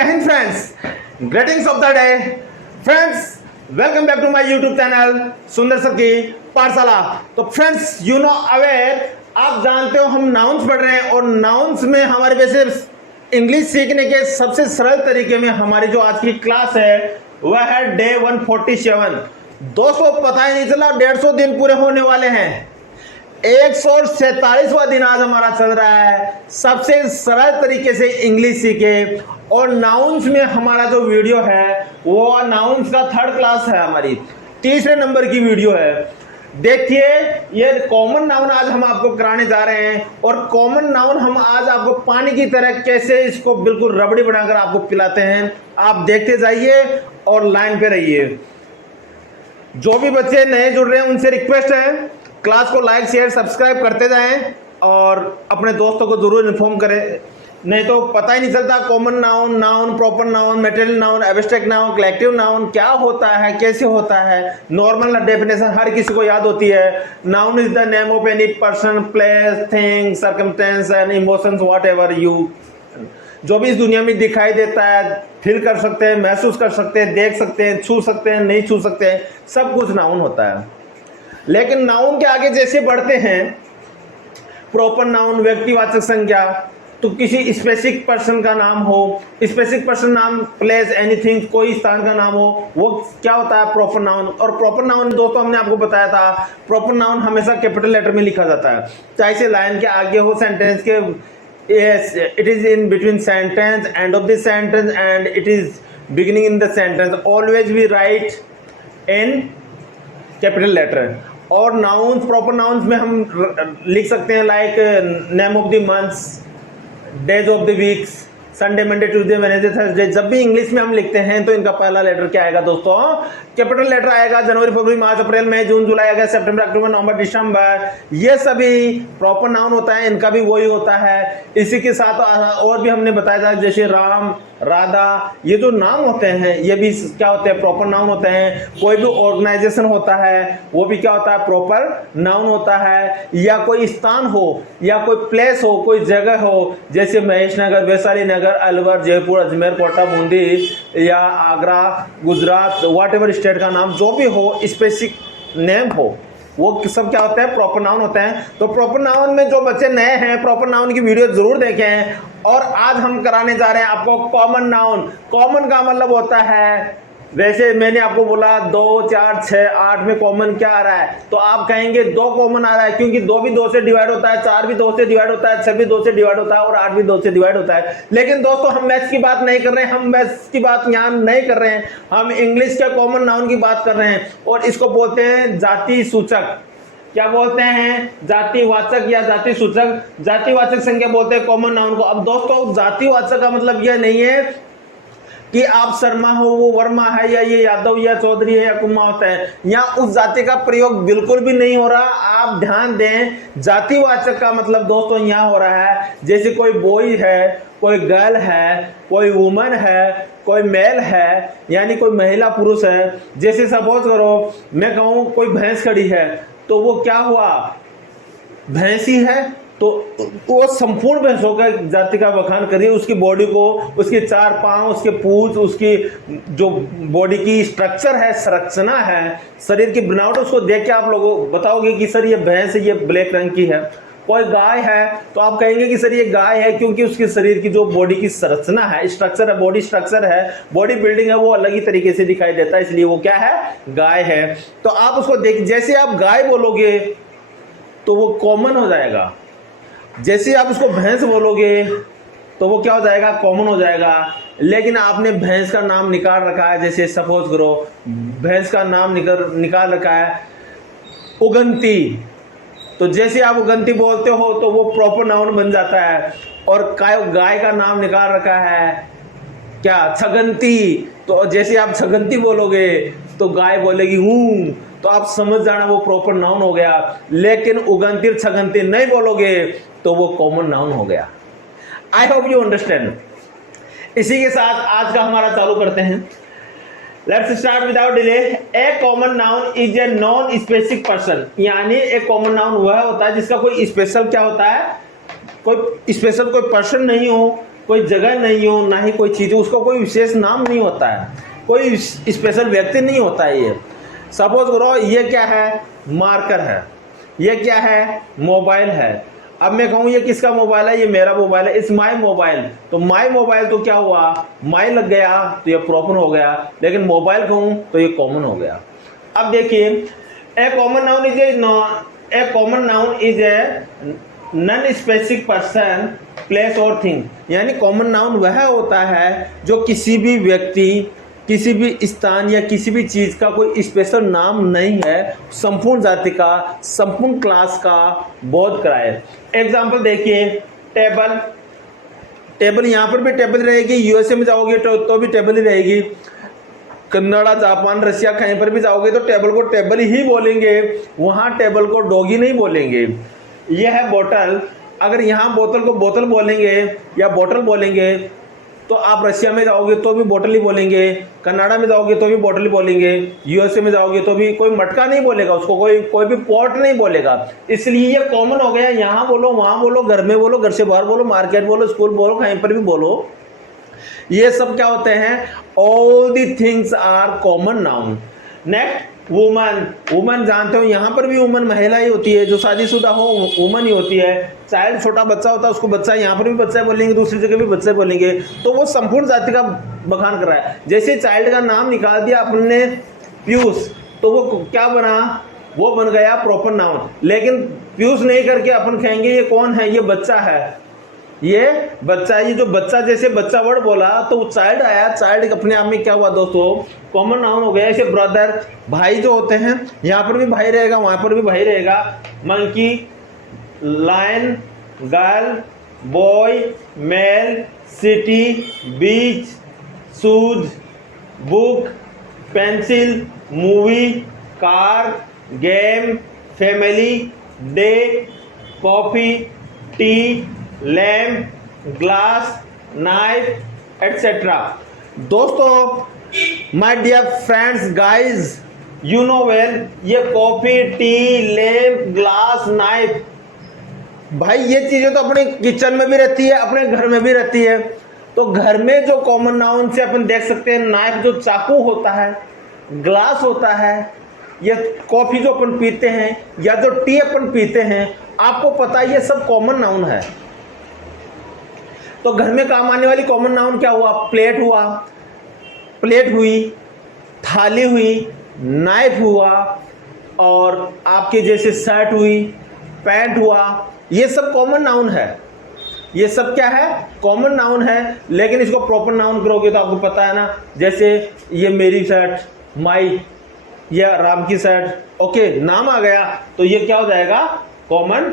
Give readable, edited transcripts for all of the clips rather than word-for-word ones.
जय Hind friends, greetings of the day friends, welcome back to my YouTube channel Sundar sir की पाठशाला। तो friends you know aware, आप जानते हो हम नाउन्स पढ़ रहे हैं और नाउन्स में हमारे वैसे इंग्लिश सीखने के सबसे सरल तरीके में हमारी जो आज की क्लास है वह है डे 147। दोस्तों पता ही नहीं चला 150 दिन पूरे होने वाले हैं। 147वां दिन आज हमारा चल रहा है। सबसे सरल तरीके से इंग्लिश सीखे और नाउन्स में हमारा जो वीडियो है वो नाउन्स का 3rd क्लास है, हमारी 3रे नंबर की वीडियो है। देखिए ये कॉमन नाउन आज हम आपको कराने जा रहे हैं और कॉमन नाउन हम आज आपको पानी की तरह कैसे इसको बिल्कुल रबड़ी बनाकर आपको पिलाते हैं। आप देखते जाइए और लाइन पे रहिए। जो भी बच्चे नए जुड़ रहे हैं उनसे रिक्वेस्ट है क्लास को लाइक शेयर सब्सक्राइब करते जाएं और अपने दोस्तों को जरूर इन्फॉर्म करें, नहीं तो पता ही नहीं चलता common noun, noun, proper noun, material noun, abstract noun, collective noun क्या होता है, कैसे होता है। नॉर्मल डेफिनेशन हर किसी को याद होती है। Noun is the name of any person, place, thing, circumstance and emotions whatever you, जो भी इस दुनिया में दिखाई देता है, फील कर सकते हैं, महसूस कर सकते हैं, देख सकते हैं, छू सकते हैं, नहीं छू सकते हैं, सब कुछ नाउन होता है। लेकिन नाउन के आगे जैसे बढ़ते हैं, प्रॉपर नाउन व्यक्तिवाचक संज्ञा, तो किसी स्पेसिफिक पर्सन का नाम हो, स्पेसिफिक पर्सन नाम, प्लेस, एनीथिंग, कोई स्थान का नाम हो, वो क्या होता है प्रॉपर नाउन। और प्रॉपर नाउन दोस्तों हमने आपको बताया था, प्रॉपर नाउन हमेशा कैपिटल लेटर में लिखा जाता है, चाहे से लाइन के आगे हो, सेंटेंस के, yes it is in between sentence, end of the sentence and it is beginning in the sentence, always we write in capital letter। और nouns, proper nouns में हम लिख सकते हैं like name of the months, days of the weeks, Sunday, Monday, Tuesday, Wednesday, Thursday. जब भी English में हम लिखते हैं तो इनका पहला लेटर क्या आएगा दोस्तों, कैपिटल लेटर आएगा। जनवरी, फरवरी, मार्च, अप्रैल, मई, जून, जुलाई, अगस्त, सितंबर, अक्टूबर, नवंबर, दिसंबर, ये सभी प्रॉपर नाउन होता है, इनका भी वही होता है। इसी के साथ और भी हमने बताया था जैसे राम, राधा, ये जो नाम होते हैं ये भी क्या होते हैं, प्रॉपर नाउन होते हैं। कोई भी ऑर्गेनाइजेशन होता है वो भी क्या होता है, प्रॉपर नाउन होता है। या कोई स्थान हो या कोई प्लेस हो, कोई जगह हो, जैसे महेश नगर, वैशाली नगर, अलवर, जयपुर, अजमेर, कोटा, बूंदी या Agra, Gujarat, what ever state का नाम जो भी हो, स्पेसिफिक नेम हो, वो सब क्या होता है, प्रॉपर नाउन होते हैं। तो प्रॉपर नाउन में जो बच्चे नए हैं प्रॉपर नाउन की वीडियो जरूर देखें। और आज हम कराने जा रहे हैं आपको कॉमन नाउन। कॉमन का मतलब होता है, वैसे मैंने आपको बोला 2, 4, 6, 8 में कॉमन क्या आ रहा है, तो आप कहेंगे 2 कॉमन आ रहा है, क्योंकि 2 भी 2 से डिवाइड होता है, 4 भी 2 से डिवाइड होता है, 6 भी 2 से डिवाइड होता है और 8 भी 2 से डिवाइड होता है। लेकिन दोस्तों हम मैथ्स की बात नहीं कर रहे हैं, हम मैथ्स की बात यहाँ नहीं कर रहे हैं, हम इंग्लिश के कॉमन नाउन की बात कर रहे हैं। और इसको बोलते हैं जाति सूचक। क्या बोलते हैं, जातिवाचक या जाति सूचक, जातिवाचक संज्ञा बोलते हैं कॉमन नाउन को। अब दोस्तों जातिवाचक का मतलब यह नहीं है कि आप शर्मा हो वो वर्मा है, या ये यादव या चौधरी है या कुम्मा होता है, यहाँ उस जाति का प्रयोग बिल्कुल भी नहीं हो रहा। आप ध्यान दें, जातिवाचक का मतलब दोस्तों यहाँ हो रहा है जैसे कोई बॉय है, कोई गर्ल है, कोई वुमन है, कोई मेल है, यानी कोई महिला पुरुष है। जैसे सपोज करो मैं कहूँ कोई भैंस खड़ी है, तो वो क्या हुआ, भैंसी है, तो वो संपूर्ण भैंसों का जाति का बखान करिए, उसकी बॉडी को, उसके 4 पांव, उसके पूंछ, उसकी जो बॉडी की स्ट्रक्चर है, संरचना है, शरीर की बनावट, उसको देख के आप लोगों बताओगे कि सर ये भैंस है, ये ब्लैक रंग की है। कोई गाय है तो आप कहेंगे कि सर ये गाय है क्योंकि उसके शरीर की जो बॉडी की संरचना है, स्ट्रक्चर है, बॉडी स्ट्रक्चर है, बॉडी बिल्डिंग है, वो अलग ही तरीके से दिखाई देता है, इसलिए वो क्या है, गाय है। तो आप उसको देख, जैसे आप गाय बोलोगे तो वो कॉमन हो जाएगा, जैसे आप उसको भैंस बोलोगे तो वो क्या हो जाएगा, कॉमन हो जाएगा। लेकिन आपने भैंस का नाम निकाल रखा है, जैसे सपोज करो भैंस का नाम निकाल रखा है उगंती, तो जैसे आप उगंती बोलते हो तो वो प्रॉपर नाउन बन जाता है। और गाय का नाम निकाल रखा है क्या, छगंती, तो जैसे आप छगंती बोलोगे तो गाय बोलेगी हूं, तो आप समझ जाना वो प्रॉपर नाउन हो गया। लेकिन उगंती छगंती नहीं बोलोगे तो वो कॉमन नाउन हो गया। आई होप यू अंडरस्टैंड। इसी के साथ आज का हमारा चालू करते हैं। Let's start without delay. A common noun is a non specific person, यानी एक कॉमन नाउन वह होता है जिसका कोई स्पेशल क्या होता है, कोई स्पेशल कोई पर्सन नहीं हो, कोई जगह नहीं हो, ना ही कोई चीज, उसका कोई विशेष नाम नहीं होता है, कोई स्पेशल व्यक्ति नहीं होता है। ये सपोज करो ये क्या है, मार्कर है, ये क्या है, मोबाइल है। अब मैं कहूँ ये किसका मोबाइल है, ये मेरा मोबाइल है, इट्स माई मोबाइल। तो माई मोबाइल तो क्या हुआ, माई लग गया तो ये प्रॉपर हो गया, लेकिन मोबाइल कहूँ तो ये कॉमन हो गया। अब देखिए, a common noun is a common noun is a non specific person, place और थिंग। यानी कॉमन नाउन वह होता है जो किसी भी व्यक्ति, किसी भी स्थान या किसी भी चीज का कोई स्पेशल नाम नहीं है, संपूर्ण जाति का, संपूर्ण क्लास का बोध कराए। एग्जाम्पल देखिए, टेबल, टेबल यहाँ पर भी टेबल रहेगी, यूएसए में जाओगे तो भी टेबल ही रहेगी, कनाडा, जापान, रशिया कहीं पर भी जाओगे तो टेबल को टेबल ही बोलेंगे, वहां टेबल को डॉगी नहीं बोलेंगे। यह है बोतल, अगर यहाँ बोतल को बोतल बोलेंगे या बोतल बोलेंगे तो आप रशिया में जाओगे तो भी बोतल ही बोलेंगे, कनाडा में जाओगे तो भी बोतल ही बोलेंगे, यूएसए में जाओगे तो भी कोई मटका नहीं बोलेगा उसको, कोई भी पॉट नहीं बोलेगा। इसलिए ये कॉमन हो गया, यहाँ बोलो, वहां बोलो, घर में बोलो, घर से बाहर बोलो, मार्केट बोलो, स्कूल बोलो, कहीं पर भी बोलो, ये सब क्या होते हैं, all the things are common noun. Next, woman, woman जानते हो यहाँ पर भी वुमन महिला ही होती है, जो शादीशुदा हो वुमन ही होती है। चाइल्ड छोटा बच्चा होता है उसको बच्चा, यहाँ पर भी बच्चा बोलेंगे, दूसरी जगह भी बच्चा बोलेंगे, तो वो संपूर्ण जाति का बखान कर रहा है। जैसे चाइल्ड का नाम निकाल दिया अपने पीयूष, तो वो क्या बना, वो बन गया प्रॉपर नाउन। लेकिन पीयूष नहीं करके अपन कहेंगे ये कौन है, ये बच्चा है, ये बच्चा, ये जो बच्चा, जैसे बच्चा वर्ड बोला तो चाइल्ड आया, चाइल्ड अपने आप में क्या हुआ दोस्तों, कॉमन नाउन हो गया। ऐसे ब्रदर, भाई जो होते हैं, यहाँ पर भी भाई रहेगा, वहां पर भी भाई रहेगा। Monkey, lion, girl, boy, male, city, beach, shoes, book, pencil, movie, car, game, family, day, coffee, tea, lamp, glass, knife, etcetera. दोस्तों, my dear friends, guys, you know well, ये coffee, tea, lamp, glass, knife, भाई ये चीजें तो अपने kitchen में भी रहती है, अपने घर में भी रहती है। तो घर में जो कॉमन नाउन से अपन देख सकते हैं, नाइफ जो चाकू होता है, ग्लास होता है, ये कॉफी जो अपन पीते हैं या जो टी अपन पीते हैं, आपको पता है ये सब कॉमन नाउन है। तो घर में काम आने वाली कॉमन नाउन क्या हुआ, प्लेट हुआ, प्लेट हुई, थाली हुई, नाइफ हुआ, और आपके जैसे शर्ट हुई, पैंट हुआ, ये सब कॉमन नाउन है। ये सब क्या है, कॉमन नाउन है। लेकिन इसको प्रॉपर नाउन करोगे तो आपको पता है ना, जैसे ये मेरी शर्ट, माई, या राम की शर्ट, ओके, नाम आ गया तो ये क्या हो जाएगा, कॉमन,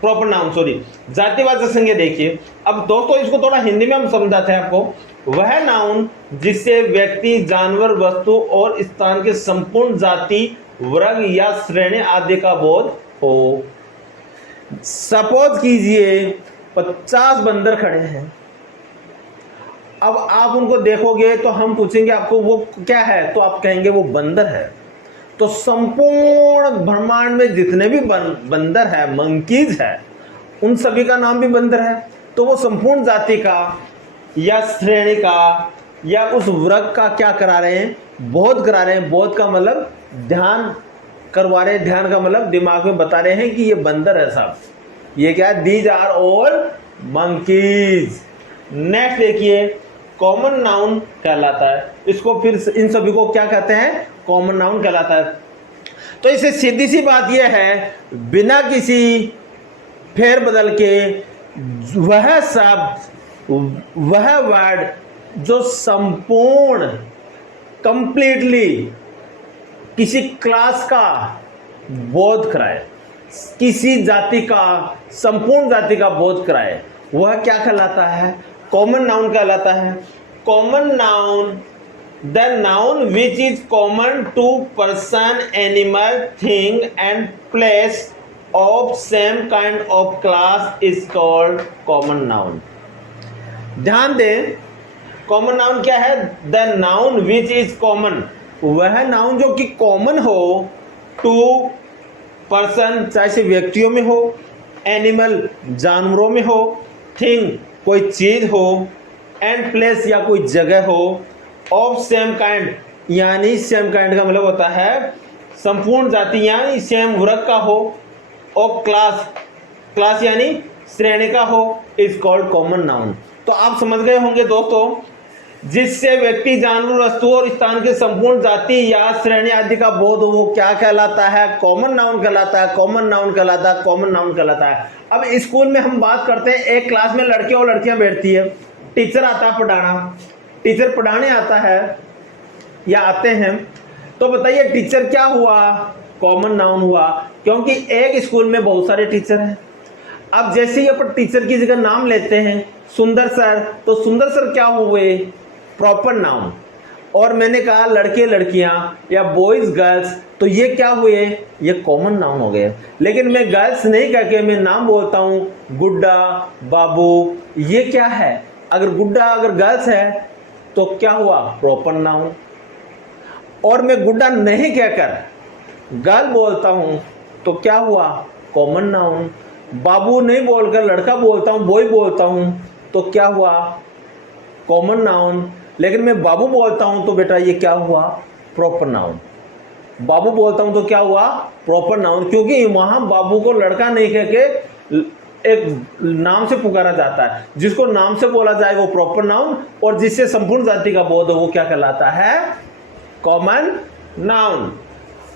प्रॉपर नाउन, सॉरी, जातिवाचक संज्ञा। देखिए अब दोस्तों, इसको थोड़ा हिंदी में हम समझाते हैं आपको। वह नाउन जिससे व्यक्ति, जानवर, वस्तु और स्थान के संपूर्ण जाति, वर्ग या श्रेणी आदि का बोध हो। सपोज कीजिए 50 बंदर खड़े हैं, अब आप उनको देखोगे तो हम पूछेंगे आपको वो क्या है, तो आप कहेंगे वो बंदर है। तो संपूर्ण ब्रह्मांड में जितने भी बंदर है, मंकीज है, उन सभी का नाम भी बंदर है। तो वो संपूर्ण जाति का या श्रेणी का या उस वर्ग का क्या करा रहे हैं, बोध करा रहे हैं। बोध का मतलब ध्यान करवा रहे हैं, ध्यान का मतलब दिमाग में बता रहे हैं कि ये बंदर है साहब, ये क्या है, these are all monkeys. Next देखिए, कॉमन नाउन कहलाता है, इसको फिर इन सभी को क्या कहते हैं, कॉमन नाउन कहलाता है। तो इसे सीधी सी बात यह है, बिना किसी फेर बदल के वह शब्द, वह वर्ड जो संपूर्ण, कंप्लीटली किसी क्लास का बोध कराए, किसी जाति का, संपूर्ण जाति का बोध कराए, वह क्या कहलाता है, कॉमन नाउन कहलाता है। Common noun, the noun which is common to person, animal, thing and place of same kind of class is called common noun. ध्यान दें, कॉमन नाउन क्या है, the noun which is common, वह noun जो कि common हो to person, चाहे से व्यक्तियों में हो, एनिमल जानवरों में हो, थिंग कोई चीज हो, एंड प्लेस या कोई जगह हो, ऑफ सेम काइंड यानी सेम काइंड का मतलब होता है संपूर्ण जाति यानी सेम वर्ग का हो, ऑफ क्लास, क्लास यानी श्रेणी का हो, इज कॉल्ड कॉमन नाउन। तो आप समझ गए होंगे दोस्तों, जिससे व्यक्ति, जानवर, वस्तु और स्थान के संपूर्ण जाति या श्रेणी आदि का बोध हो वो क्या कहलाता है? कॉमन नाउन कहलाता है, कॉमन नाउन कहलाता है, कॉमन नाउन कहलाता है। अब स्कूल में हम बात करते हैं, एक क्लास में लड़के और लड़कियां बैठती है, टीचर आता है पढ़ाना, टीचर पढ़ाने आता है या आते हैं, तो बताइए टीचर क्या हुआ? कॉमन नाउन हुआ, क्योंकि एक स्कूल में बहुत सारे टीचर हैं। अब जैसे ही अपन टीचर की जगह नाम लेते हैं सुंदर सर, तो सुंदर सर क्या हुए? Proper noun. और मैंने कहा लड़के लड़कियां या बॉयज गर्ल्स, तो ये क्या हुए? ये कॉमन नाउन हो गए। लेकिन मैं गर्ल्स नहीं कह के मैं नाम बोलता हूं गुड्डा, बाबू, ये क्या है? अगर गुड्डा अगर गर्ल्स है तो क्या हुआ? Proper noun. और मैं गुड्डा नहीं कहकर गर्ल बोलता हूं तो क्या हुआ? Common noun. बाबू नहीं बोलकर लड़का बोलता हूं, बॉय बोलता हूं, तो क्या हुआ? Common noun. लेकिन मैं बाबू बोलता हूं तो बेटा ये क्या हुआ? Proper noun. बाबू बोलता हूं तो क्या हुआ? प्रॉपर नाउन, क्योंकि वहां बाबू को लड़का नहीं कह के एक नाम से पुकारा जाता है। जिसको नाम से बोला जाए वो प्रॉपर नाउन, और जिससे संपूर्ण जाति का बोध हो वो क्या कहलाता है? Common noun.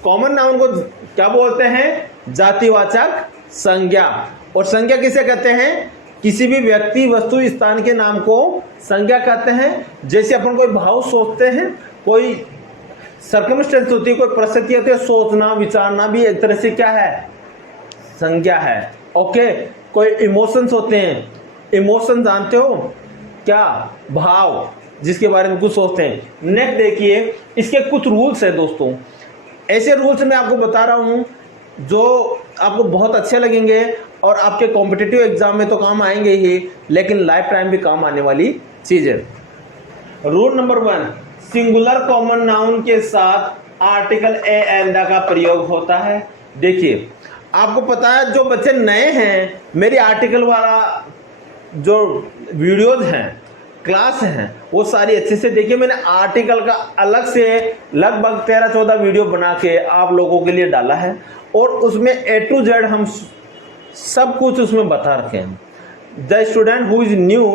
कॉमन नाउन को क्या बोलते हैं? जातिवाचक संज्ञा। और संज्ञा किसे कहते हैं? किसी भी व्यक्ति, वस्तु, स्थान के नाम को संज्ञा कहते हैं। जैसे अपन कोई भाव सोचते हैं, कोई सर्कमस्टेंस होती है, कोई परिस्थिति होती है, सोचना विचारना भी एक तरह से क्या है? संज्ञा है। ओके। कोई इमोशंस होते हैं, इमोशन जानते हो क्या? भाव, जिसके बारे में कुछ सोचते हैं। नेक्स्ट देखिए, इसके कुछ रूल्स है दोस्तों। ऐसे रूल्स मैं आपको बता रहा हूं जो आपको बहुत अच्छे लगेंगे और आपके कॉम्पिटिटिव एग्जाम में तो काम आएंगे ही, लेकिन लाइफ टाइम भी काम आने वाली चीज है। Rule number 1, singular common noun के साथ आर्टिकल ए एंड द का प्रयोग होता है। देखिए आपको पता है, जो बच्चे नए हैं, मेरी आर्टिकल वाला जो वीडियोज हैं, क्लास हैं, वो सारी अच्छे से देखिए। मैंने आर्टिकल का अलग से लगभग 13-14 वीडियो बना के आप लोगों के लिए डाला है, और उसमें A to Z हम सब कुछ उसमें बता रखे हैं। The student who is new,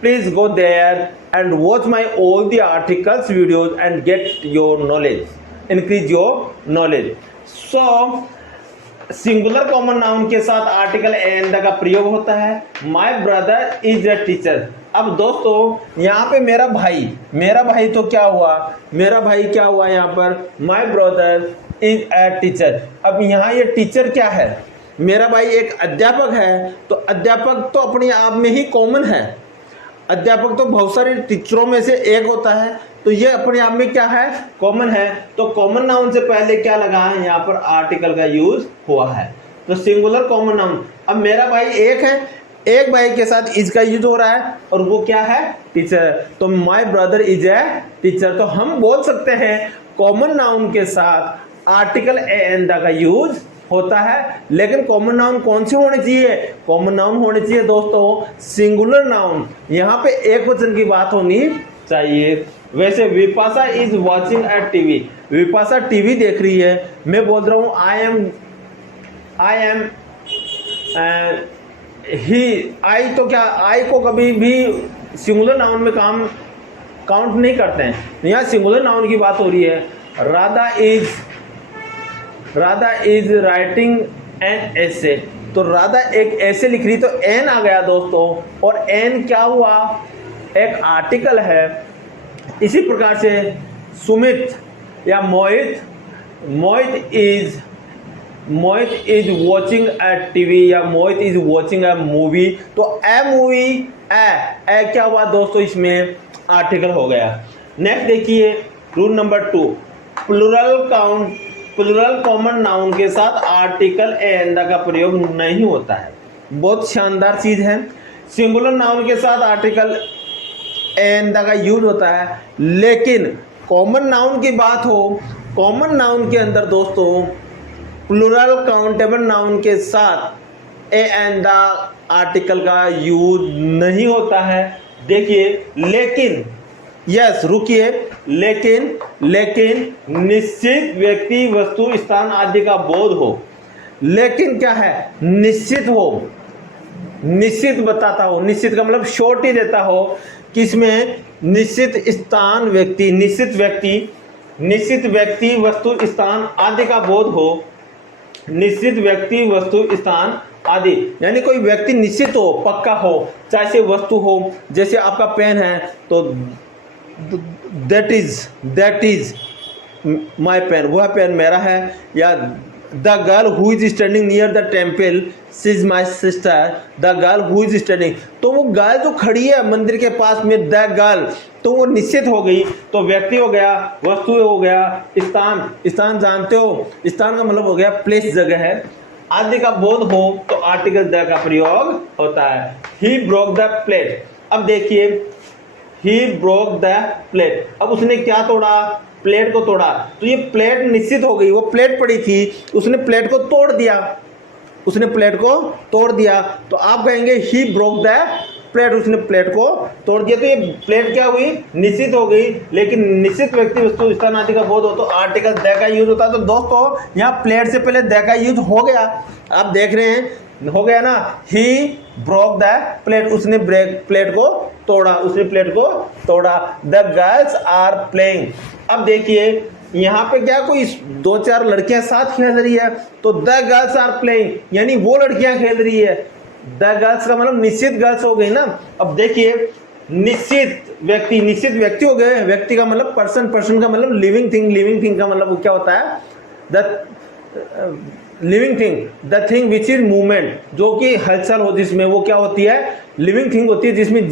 please go there and watch my all the articles videos and get your knowledge, increase your knowledge. So singular common noun के साथ आर्टिकल एंड का प्रयोग होता है। My brother is a teacher. अब दोस्तों यहाँ पे मेरा भाई तो क्या हुआ? मेरा भाई क्या हुआ यहाँ पर? माई ब्रदर इज अ टीचर। अब यहाँ ये टीचर क्या है? मेरा भाई एक अध्यापक है, तो अध्यापक तो अपने आप में ही कॉमन है। अध्यापक तो बहुत सारे टीचरों में से एक होता है, तो ये अपने आप में क्या है? कॉमन है। तो कॉमन नाउन से पहले क्या लगा है? यहाँ पर आर्टिकल का यूज हुआ है, तो सिंगुलर कॉमन नाउन। अब मेरा भाई एक है, एक भाई के साथ इज का यूज हो रहा है, और वो क्या है? टीचर। तो my brother is a teacher. तो हम बोल सकते हैं कॉमन नाउन के साथ आर्टिकल ए एंड द का यूज होता है। लेकिन कॉमन नाउन कौन से होने चाहिए? कॉमन नाउन होने चाहिए दोस्तों सिंगुलर नाउन। यहाँ पे एक वचन की बात होनी चाहिए। वैसे Vipasha is watching at TV, Vipasha TV देख रही है, मैं बोल रहा हूँ आई एम ही। आई तो क्या? आई को कभी भी सिंगुलर नाउन में काउंट नहीं करते हैं। यहाँ सिंगुलर नाउन की बात हो रही है। Radha is writing an essay, तो राधा एक ऐसे लिख रही, तो एन आ गया दोस्तों। और एन क्या हुआ? एक आर्टिकल है। इसी प्रकार से सुमित या मोहित इज वॉचिंग ए टीवी या मोहित इज वॉचिंग ए मूवी। तो ए मूवी ए क्या हुआ दोस्तों? इसमें आर्टिकल हो गया। नेक्स्ट देखिए rule number 2, plural common noun के साथ आर्टिकल ए एंड द का प्रयोग नहीं होता है। बहुत शानदार चीज है। सिंगुलर नाउन के साथ आर्टिकल ए एंड द का यूज होता है, लेकिन कॉमन नाउन की बात हो, कॉमन नाउन के अंदर दोस्तों प्लुरल काउंटेबल नाउन के साथ ए एंड द आर्टिकल का यूज नहीं होता है। देखिए लेकिन, यस रुकिए, लेकिन निश्चित व्यक्ति वस्तु स्थान आदि का बोध हो। लेकिन क्या है, निश्चित हो, निश्चित बताता हो, निश्चित का मतलब श्योरिटी देता हो, किसमें, निश्चित स्थान व्यक्ति, निश्चित व्यक्ति वस्तु स्थान आदि का बोध हो, निश्चित व्यक्ति वस्तु स्थान आदि, यानी कोई व्यक्ति निश्चित हो, पक्का हो, चाहे से वस्तु हो, जैसे आपका पेन है तो दैट इज माई पेन, वह पेन मेरा है। या the girl who is standing near the temple she is my sister, the girl who is standing, तो वो गर्ल जो खड़ी है मंदिर के पास में, द गर्ल, तो वो निश्चित हो गई। तो व्यक्ति हो गया, वस्तु हो गया, स्थान जानते हो, स्थान का मतलब हो गया प्लेस, जगह है। आदि का बोध हो तो आर्टिकल द का प्रयोग होता है। ही ब्रोक द प्लेट, अब देखिए ही ब्रोक द प्लेट, अब उसने क्या तोड़ा, प्लेट को तोड़ा। तो ये प्लेट निश्चित हो गई, वो प्लेट पड़ी थी, उसने प्लेट को तोड़ दिया, उसने प्लेट को तोड़ दिया। तो आप कहेंगे ही ब्रोक द प्लेट, उसने प्लेट को तोड़ दिया। तो ये प्लेट क्या हुई, निश्चित हो गई। लेकिन निश्चित व्यक्ति वस्तु स्थान आदि का बोध हो तो आर्टिकल द का यूज होता है। तो दोस्तों यहाँ प्लेट से पहले द का यूज हो गया, आप देख रहे हैं, हो गया ना। ही ब्रोक द प्लेट, उसने प्लेट को तोड़ा, उसने प्लेट को तोड़ा। द गर्ल्स आर प्लेइंग, अब देखिए यहाँ पे क्या कोई 2-4 लड़कियां साथ खेल रही है, तो द गर्ल्स आर प्लेइंग यानी वो लड़कियां खेल रही है। द गर्ल्स का मतलब निश्चित गर्ल्स हो गई ना। अब देखिए निश्चित व्यक्ति हो गए, व्यक्ति का मतलब पर्सन का मतलब लिविंग थिंग का मतलब क्या होता है, the living thing, the thing which is movement, जो कि हलचल हो, जिसमें वो क्या होती है, लिविंग थिंग होती है, जिसमें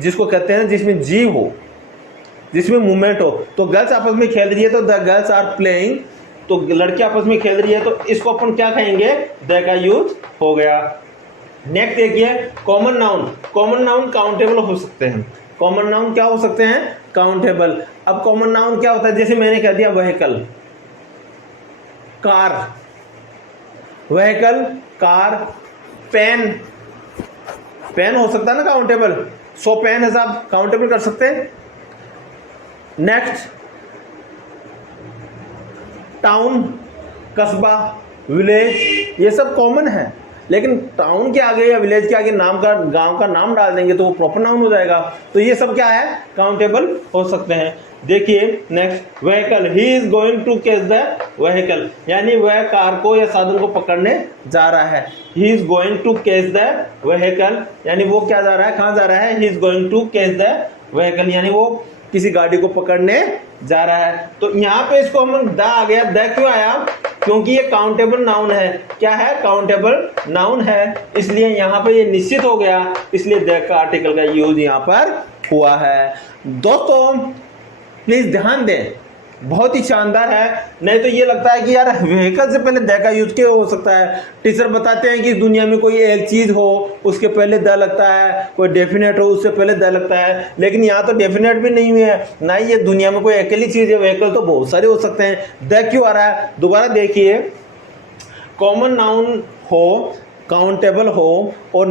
जिसको कहते हैं जिसमें जीव हो, जिसमें मूवमेंट हो। तो गर्ल्स आपस में खेल रही है तो द गर्ल्स आर प्लेइंग, तो लड़की आपस में खेल रही है तो इसको अपन क्या कहेंगे, द का यूज हो गया। नेक्स्ट देखिए कॉमन नाउन काउंटेबल हो सकते हैं। कॉमन नाउन क्या हो सकते हैं, काउंटेबल। अब कॉमन नाउन क्या होता है, जैसे मैंने कह दिया व्हीकल, कार, पेन हो सकता है ना काउंटेबल, 100 पेन है साहब, काउंटेबल कर सकते हैं। नेक्स्ट टाउन, कस्बा, विलेज, ये सब कॉमन है। लेकिन टाउन के आगे या विलेज के आगे गांव का नाम डाल देंगे तो वो प्रॉपर नाउन हो जाएगा। तो ये सब क्या है, काउंटेबल हो सकते हैं। देखिए next vehicle, he is going to catch the vehicle, यानी वह कार को या साधन को पकड़ने जा रहा है। He is going to catch the vehicle, यानी वो क्या जा रहा है, कहाँ जा रहा है, he is going to catch the vehicle, यानी वो किसी गाड़ी को पकड़ने जा रहा है। तो यहाँ पे इसको हम द आ गया, द क्यों आया, क्योंकि ये काउंटेबल नाउन है। क्या है, काउंटेबल नाउन है, इसलिए यहाँ पे ये निश्चित हो गया, इसलिए द का आर्टिकल का यूज यहाँ पर हुआ है। दोस्तों प्लीज ध्यान दें, बहुत ही शानदार है। नहीं तो ये लगता है कि यार व्हीकल से पहले द का यूज क्यों हो सकता है। टीचर बताते हैं कि दुनिया में कोई एक चीज हो उसके पहले द लगता है, कोई डेफिनेट हो उससे पहले द लगता है, लेकिन यहाँ तो डेफिनेट भी नहीं है, ना ही ये दुनिया में कोई अकेली चीज है। व्हीकल तो बहुत सारे हो सकते हैं, द क्यों आ रहा है। दोबारा देखिए, कॉमन नाउन हो, काउंटेबल हो और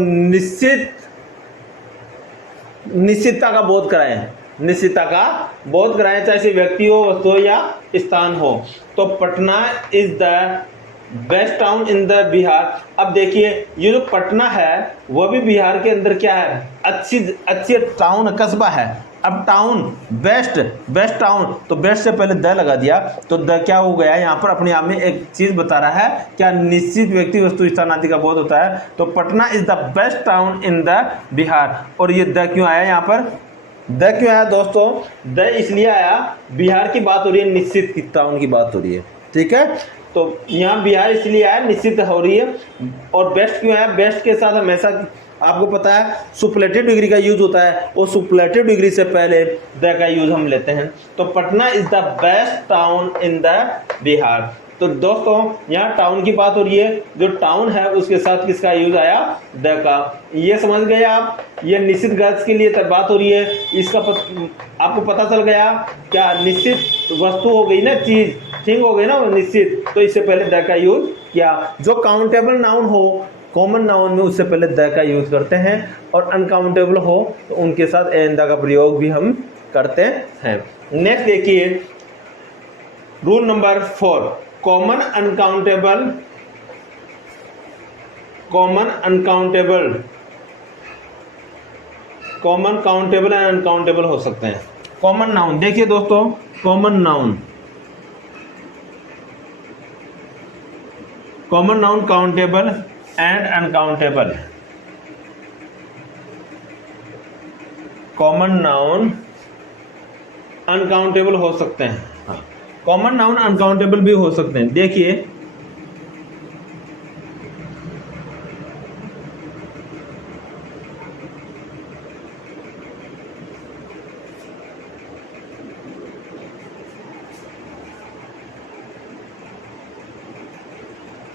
निश्चितता का बोध कराएं, निश्चितता का बोध कराएं, चाहे से व्यक्ति हो, वस्तु हो या स्थान हो। तो Patna is the best town in the Bihar. अब देखिए ये जो पटना है वह भी बिहार के अंदर क्या है, अच्छी टाउन, कस्बा है। अब टाउन बेस्ट टाउन, तो बेस्ट से पहले द लगा दिया तो द क्या हो गया, यहाँ पर अपने आप में एक चीज बता रहा है, क्या निश्चित व्यक्ति, वस्तु, स्थान आदि का बोध होता है। तो Patna is the best town in the Bihar. और ये द क्यों आया यहाँ पर, द क्यों आया दोस्तों, द इसलिए आया, बिहार की बात हो रही है, निश्चित की टाउन की बात हो रही है, ठीक है। तो यहाँ बिहार इसलिए आया, निश्चित हो रही है। और बेस्ट क्यों आया, बेस्ट के साथ हमेशा आपको पता है सुपरलेटिव डिग्री का यूज होता है, और सुपरलेटिव डिग्री से पहले द का यूज हम लेते हैं। तो Patna is the best town in the Bihar. तो दोस्तों यहाँ टाउन की बात हो रही है, जो टाउन है उसके साथ किसका यूज आया, द का। ये समझ गए आप, ये निश्चित गर्ल्स के लिए बात हो रही है, इसका आपको पता चल गया, क्या निश्चित वस्तु हो गई ना, चीज, थिंग हो गई ना निश्चित, तो इससे पहले द का यूज किया। जो काउंटेबल नाउन हो, कॉमन नाउन में उससे पहले द का यूज करते हैं, और अनकाउंटेबल हो तो उनके साथ एन द का प्रयोग भी हम करते हैं। नेक्स्ट देखिए rule number 4, common uncountable common countable and uncountable हो सकते हैं। कॉमन नाउन देखिए दोस्तों, common noun countable and uncountable. Common noun uncountable हो सकते हैं, हाँ कॉमन नाउन अनकाउंटेबल भी हो सकते हैं। देखिए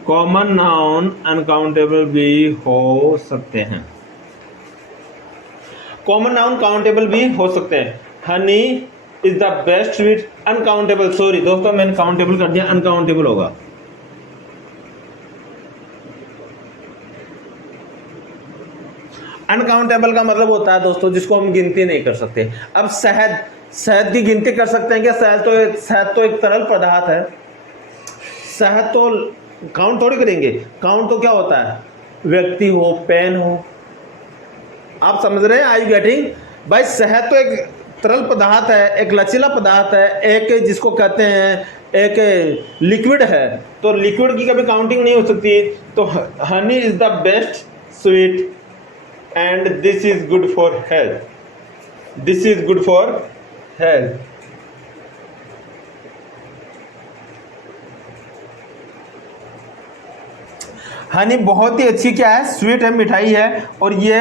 कॉमन नाउन अनकाउंटेबल भी हो सकते हैं, कॉमन नाउन काउंटेबल भी हो सकते हैं। Honey is the best sweet. Uncountable, sorry दोस्तों मैंने काउंटेबल कर दिया, अनकाउंटेबल होगा। अनकाउंटेबल का मतलब होता है दोस्तों जिसको हम गिनती नहीं कर सकते। अब शहद की गिनती कर सकते हैं क्या? शहद तो एक तरल पदार्थ है, शहद तो काउंट थोड़ी करेंगे। काउंट तो क्या होता है, व्यक्ति हो, पेन हो, आप समझ रहे हैं? आई यू गेटिंग? भाई शहद तो एक तरल पदार्थ है, एक लचीला पदार्थ है, एक जिसको कहते हैं एक लिक्विड है, तो लिक्विड की कभी काउंटिंग नहीं हो सकती। तो honey is the best sweet and this is good for health, this is good for health. Honey बहुत ही अच्छी क्या है, स्वीट है, मिठाई है, और ये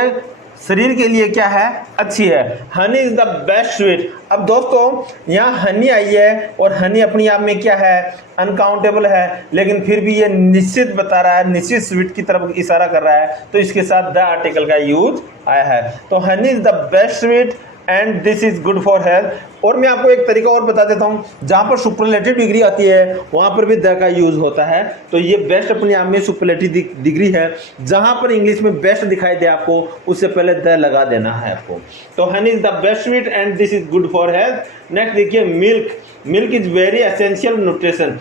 शरीर के लिए क्या है, अच्छी है। Honey is the best sweet. अब दोस्तों यहाँ हनी आई है और हनी अपनी आप में क्या है, अनकाउंटेबल है, लेकिन फिर भी ये निश्चित बता रहा है, निश्चित स्वीट की तरफ इशारा कर रहा है, तो इसके साथ द आर्टिकल का यूज आया है। तो honey is the best sweet and this is good for health. और मैं आपको एक तरीका और बता देता हूँ, जहाँ पर सुपरलेटिव डिग्री आती है वहाँ पर भी द का यूज होता है। तो ये बेस्ट अपने आप में सुपरलेटिव डिग्री है, जहाँ पर इंग्लिश में बेस्ट दिखाई दे आपको उससे पहले द लगा देना है आपको। तो honey is the best sweet and this is good for health. Next देखिए milk is very essential nutrition.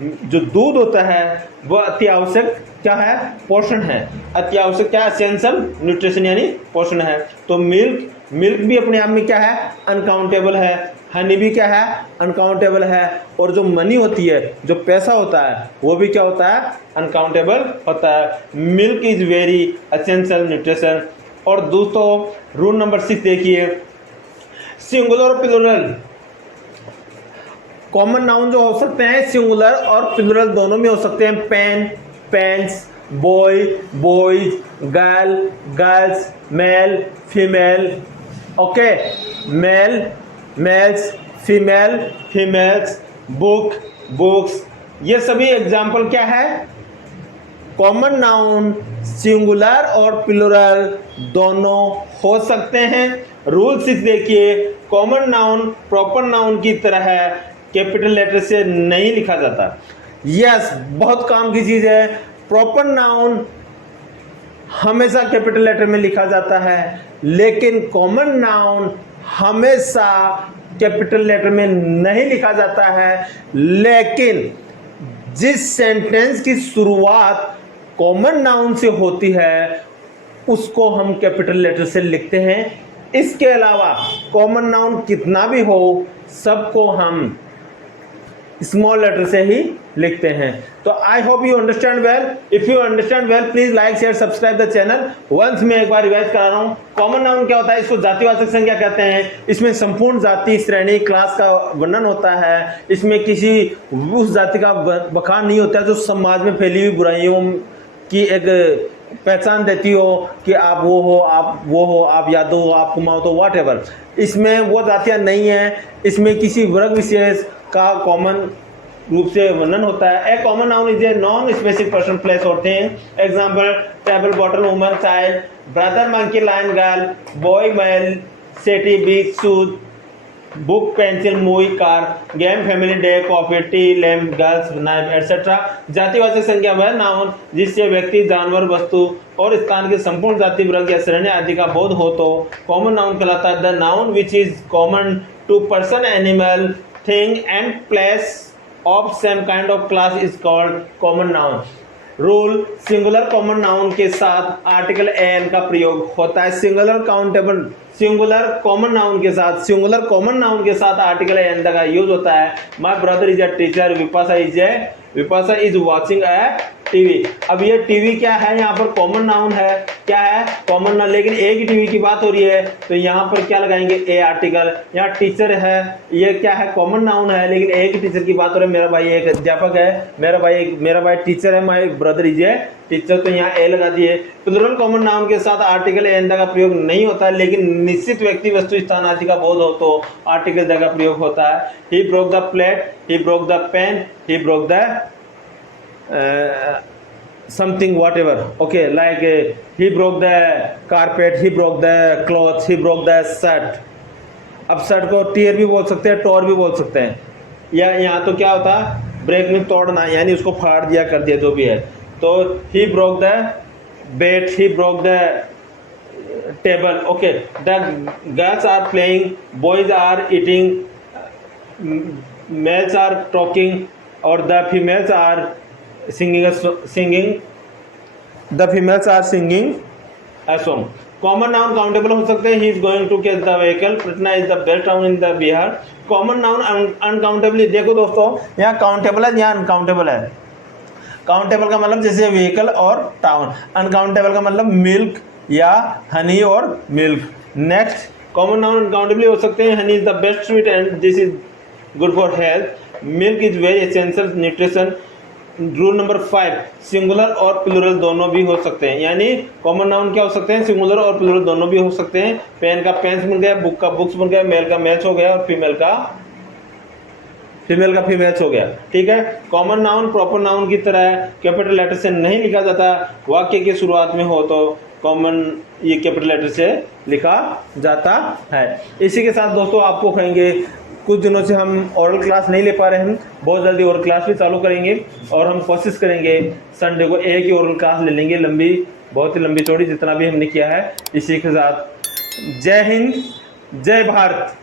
जो दूध होता है वह अति आवश्यक क्या है, पोषण है। अति आवश्यक क्या, एसेंशियल न्यूट्रिशन यानी पोषण है। तो मिल्क भी अपने आप में क्या है, अनकाउंटेबल है। हनी भी क्या है, अनकाउंटेबल है। और जो मनी होती है, जो पैसा होता है, वो भी क्या होता है, अनकाउंटेबल होता है। Milk is very essential nutrition. और दोस्तों रूल नंबर 6 देखिए, सिंगुलर और प्लूरल। कॉमन नाउन जो हो सकते हैं सिंगुलर और प्लूरल दोनों में हो सकते हैं। Pen, pens, boy, boys, girl, girls, male, female, okay, male, males, female, females, book, books. ये सभी एग्जाम्पल क्या है, कॉमन नाउन सिंगुलर और प्लूरल दोनों हो सकते हैं। रूल 6 देखिए, कॉमन नाउन प्रॉपर नाउन की तरह है, कैपिटल लेटर से नहीं लिखा जाता। यस, बहुत काम की चीज है। प्रॉपर नाउन हमेशा कैपिटल लेटर में लिखा जाता है, लेकिन कॉमन नाउन हमेशा कैपिटल लेटर में नहीं लिखा जाता है। लेकिन जिस सेंटेंस की शुरुआत कॉमन नाउन से होती है उसको हम कैपिटल लेटर से लिखते हैं। इसके अलावा कॉमन नाउन कितना भी हो, सबको हम स्मॉल लेटर से ही लिखते हैं। तो I hope you understand well. If you understand well please like share subscribe the channel. Once मैं एक बार रिवाइज करा रहा हूँ। कॉमन नाउन क्या होता है, इसको जातिवाचक संज्ञा कहते हैं। इसमें संपूर्ण जाति, श्रेणी, क्लास का वर्णन होता है। इसमें किसी उस जाति का बखान नहीं होता है जो समाज में फैली हुई बुराइयों की एक पहचान देती हो कि आप वो हो, आप वो हो, आप यादव हो, आप कुमाऊं, तो वॉट एवर। इसमें वो जातियाँ नहीं हैं। इसमें किसी वर्ग विशेष का कॉमन रूप से वर्णन होता है। A common noun is a non specific person, place और thing. Example, table, bottle, woman, child, brother, monkey, lion, girl, boy, male, city, beach, shoes, book, pencil, movie, car, game, family, day, coffee, tea, lamp, girls, knife etcetera. जातिवाचक संज्ञा वह noun जिससे व्यक्ति, जानवर, वस्तु और स्थान की संपूर्ण जाति, वर्ग या श्रेणी आदि का बोध हो तो कॉमन नाउन कहलाता है। The noun which is common to person, animal, thing and place of same kind of class is called common noun. Rule, singular common noun के साथ आर्टिकल एन का प्रयोग होता है। सिंगुलर कॉमन नाउन के साथ आर्टिकल एन का use होता है। My brother is a teacher, Vipasha is watching a TV. अब ये टीवी क्या है, यहाँ पर कॉमन नाउन है। क्या है? Common noun. लेकिन एक ही टीवी की बात हो रही है तो यहाँ पर क्या लगाएंगे? ए आर्टिकल। यहाँ टीचर है, ये क्या है? कॉमन नाउन है, लेकिन एक ही टीचर की बात हो रही है। मेरा भाई एक अध्यापक है, मेरा भाई टीचर है, my brother is a teacher, तो यहाँ ए लगा दिए। प्लूरल कॉमन नाउन के साथ आर्टिकल एन का प्रयोग नहीं होता है, लेकिन निश्चित व्यक्ति, वस्तु, स्थान आदि का बोध हो तो आर्टिकल द का प्रयोग होता है। He broke the plate, he broke the pen, he broke the something whatever, okay, like he broke the carpet, he broke the cloth, he broke the shirt। अब शर्ट को टीयर भी बोल सकते हैं, टोर भी बोल सकते हैं। या यहाँ तो क्या होता है? ब्रेक में तोड़ना, यानी उसको फाड़ दिया, कर दिया, जो भी है। तो he broke the bed, he broke the table, okay। The girls are playing, boys are eating, males are talking, और the females are singing a song। Common noun countable हो सकते हैं। He is going to catch the vehicle, Patna is the best town in the Bihar. Common noun uncountable, देखो दोस्तों, यहाँ countable है, यहाँ uncountable है। काउंटेबल का मतलब जैसे व्हीकल और टाउन, अनकाउंटेबल का मतलब मिल्क या हनी और milk. Next, common noun uncountable हो सकते हैं। Honey is the best sweet and this is good for health. Milk is very essential nutrition. Rule number 5, singular और प्लूरल दोनों भी हो सकते हैं। यानी कॉमन नाउन क्या हो सकते हैं? सिंगुलर और प्लूरल दोनों भी हो सकते हैं। पेन का पेन्स बन गया, बुक का बुक्स बन गया, मेल का मेल्स हो गया और फीमेल का फीमेल्स हो गया। ठीक है। कॉमन नाउन प्रॉपर नाउन की तरह कैपिटल लेटर से नहीं लिखा जाता। वाक्य की शुरुआत में हो तो कॉमन ये कैपिटल लेटर से लिखा जाता है। इसी के साथ दोस्तों आपको कहेंगे, कुछ दिनों से हम ओरल क्लास नहीं ले पा रहे हैं, बहुत जल्दी ओरल क्लास भी चालू करेंगे और हम कोशिश करेंगे संडे को एक ही ओरल क्लास ले लेंगे, लंबी, बहुत ही लंबी चौड़ी, जितना भी हमने किया है। इसी के साथ जय हिंद, जय भारत।